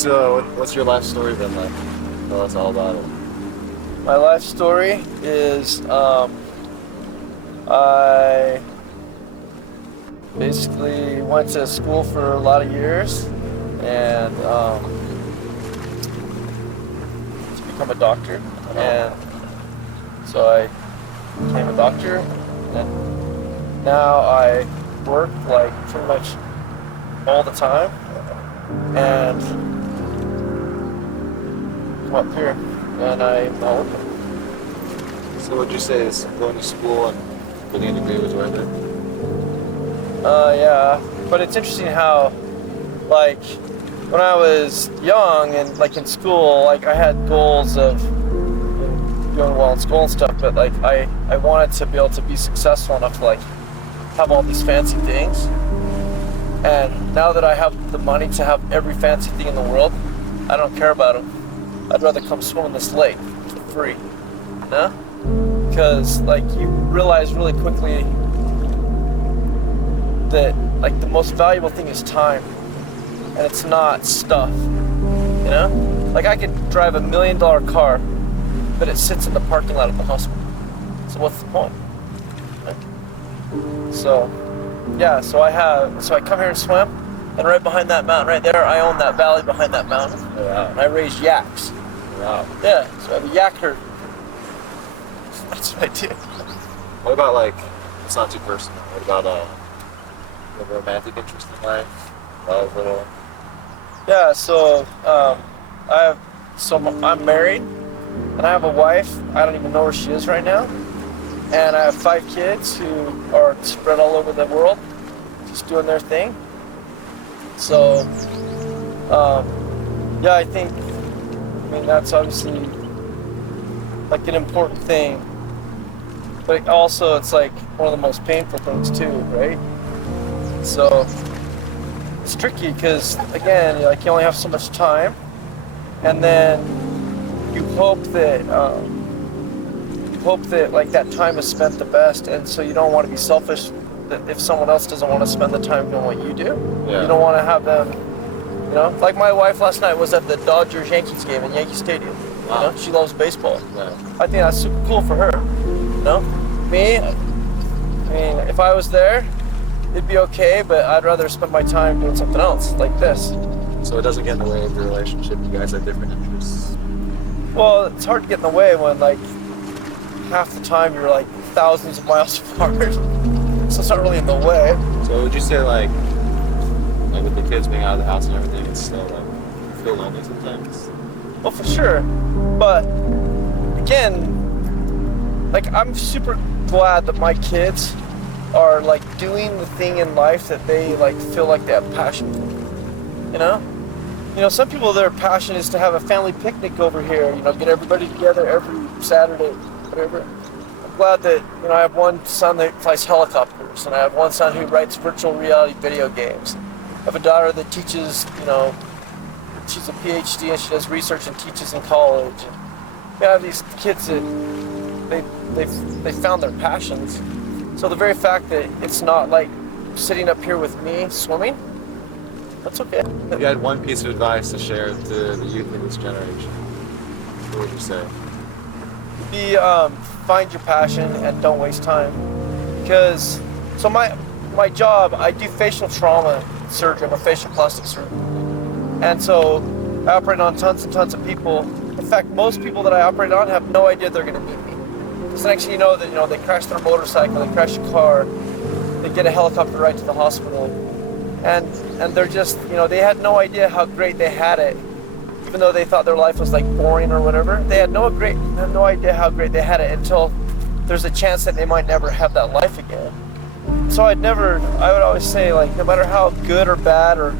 So, what's your life story been like? Tell us all about it. My life story is I basically went to school for a lot of years and to become a doctor. And so I became a doctor, and now I work like pretty much all the time and come up here and I'm not working. So, would you say is going to school and getting a degree was worth it? Yeah, but it's interesting how, like, when I was young and like in school, like I had goals of doing well in school and stuff, but like I wanted to be able to be successful enough to like have all these fancy things. And now that I have the money to have every fancy thing in the world, I don't care about them. I'd rather come swim in this lake for free, you know? Because like you realize really quickly that like the most valuable thing is time, and it's not stuff, you know? Like I could drive $1 million car, but it sits in the parking lot of the hospital. So what's the point? Right? So yeah, so I come here and swim, and right behind that mountain right there, I own that valley behind that mountain. Wow. And I raise yaks. Wow. Yeah, so I have a yak herd. That's what I do. What about like, it's not too personal, what about a romantic interest in life? Love, little? Yeah, so I'm married, and I have a wife. I don't even know where she is right now. And I have 5 kids who are spread all over the world, just doing their thing. So, yeah, I mean, that's obviously like an important thing. But also, it's like one of the most painful things too, right? So, it's tricky because, again, like you only have so much time, and then you hope that like that time is spent the best, and so you don't want to be selfish that if someone else doesn't want to spend the time doing what you do. Yeah. You don't want to have them, you know, like my wife last night was at the Dodgers-Yankees game in Yankee Stadium. Wow. You know, she loves baseball. Yeah. I think that's super cool for her. You know, me, I mean, if I was there, it'd be okay, but I'd rather spend my time doing something else like this. So it doesn't get in the way of your relationship. You guys have different interests. Well, it's hard to get in the way when like half the time you're like thousands of miles apart. So it's not really in the way. So would you say like with the kids being out of the house and everything, it's still like you feel lonely sometimes? Well, for sure. But again, like I'm super glad that my kids are like doing the thing in life that they like feel like they have passion for. You know? You know, some people, their passion is to have a family picnic over here, you know, get everybody together every Saturday, whatever. I'm glad that, you know, I have one son that flies helicopters, and I have one son who writes virtual reality video games. I have a daughter that teaches, you know, she's a PhD and she does research and teaches in college. And I have these kids that they found their passions. So the very fact that it's not like sitting up here with me swimming, that's okay. If you had one piece of advice to share to the youth of this generation, what would you say? Find your passion and don't waste time. Because, so my job, I do facial trauma surgery. I'm a facial plastic surgeon. And so I operate on tons and tons of people. In fact, most people that I operate on have no idea they're going to meet me. Because next thing you know, that you know, they crash their motorcycle, they crash a car, they get a helicopter right to the hospital. And they're just, you know, they had no idea how great they had it, even though they thought their life was like boring or whatever. They had no idea how great they had it until there's a chance that they might never have that life again. So I would always say, like, no matter how good or bad or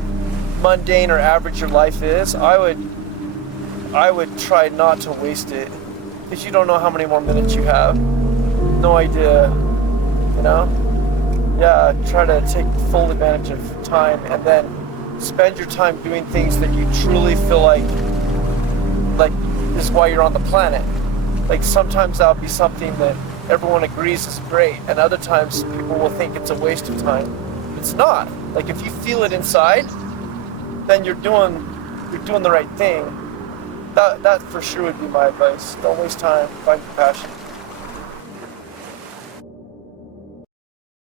mundane or average your life is, I would try not to waste it, because you don't know how many more minutes you have. No idea, you know? Yeah, try to take full advantage of time, and then spend your time doing things that you truly feel like is why you're on the planet. Like sometimes that'll be something that everyone agrees is great, and other times people will think it's a waste of time. It's not. Like if you feel it inside, then you're doing you're doing the right thing. That for sure would be my advice. Don't waste time. Find your passion.